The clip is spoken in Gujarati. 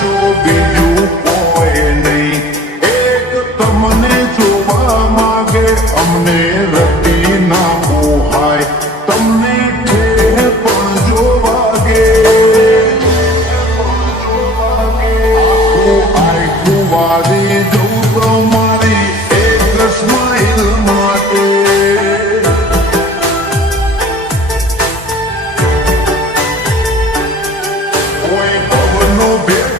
કરશો બીજું કોઈ નહીં એક તમને જોવા માગે અમને રતી ના મોહાય તમને પણ જોવાગે આખું વારી જો